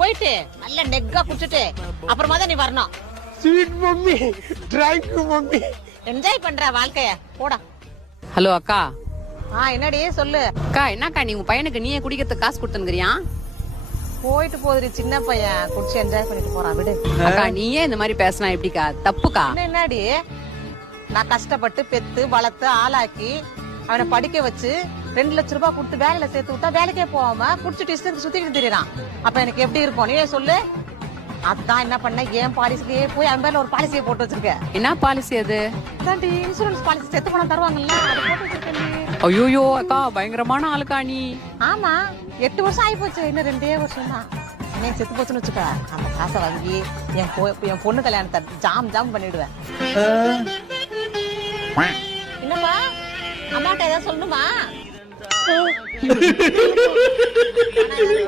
போயிட்டு நல்ல நெக்கா குடிச்சிட்டு அப்புறமா தான் நீ வரணும். Sweet mummy drunk mummy enjoy பண்ற வாழ்க்கைய. போடா. ஹலோ அக்கா. ஆ என்னடி சொல்லு. அக்கா என்னக்கா நீ உன் பையனுக்கு நீயே குடிக்கிறதுக்கு காசு கொடுத்துனுங்கிறியா போயிட்டு போகுதுடி சின்ன பையன். குடிச்சு என்ஜாய் பண்ணிட்டு போறான் விடு. அக்கா நீயே இந்த மாதிரி பேசினா எப்படிக்கா? தப்புக்கா? என்னடி? நான் கஷ்டப்பட்டு பெத்து வளர்த்து ஆளாக்கி அவனை படிக்க வச்சு ரெண்டு லட்ச ரூபாய் கொடுத்து வேலையில சேர்த்து விட்டா வேலைக்கே போகாம குடிச்சிட்டு இஷ்டத்துக்கு சுத்திக்கிட்டு திரியறான். அப்ப எனக்கு எப்படி இருக்கும்? நீயே சொல்லு? அதான் என்ன பண்ண ஏன் பாலிசிலேயே போய் அவன் பேர்ல ஒரு பாலிசியை போட்டு வச்சிருக்கேன். என்ன பாலிசி அது? இன்சூரன்ஸ் பாலிசி செத்து பணம் தருவாங்கல்ல அதை போட்டு வச்சிருக்கேன்டி. ஐயோயோ அக்கா பயங்கரமான ஆளுக்கா நீ. ஆமா எட்டு வருஷம் ஆகி போச்சு இன்னும் ரெண்டே வருஷம் தான். நீ செத்து போச்சுன்னு வச்சுக்க. அந்த காசை வாங்கி என் பொ- என் பொண்ணு கல்யாணத்தை ஜாம் ஜாம் பண்ணிடுவேன். என்னம்மா அம்மாட்ட ஏதாவது சொல்லணுமா? 哈！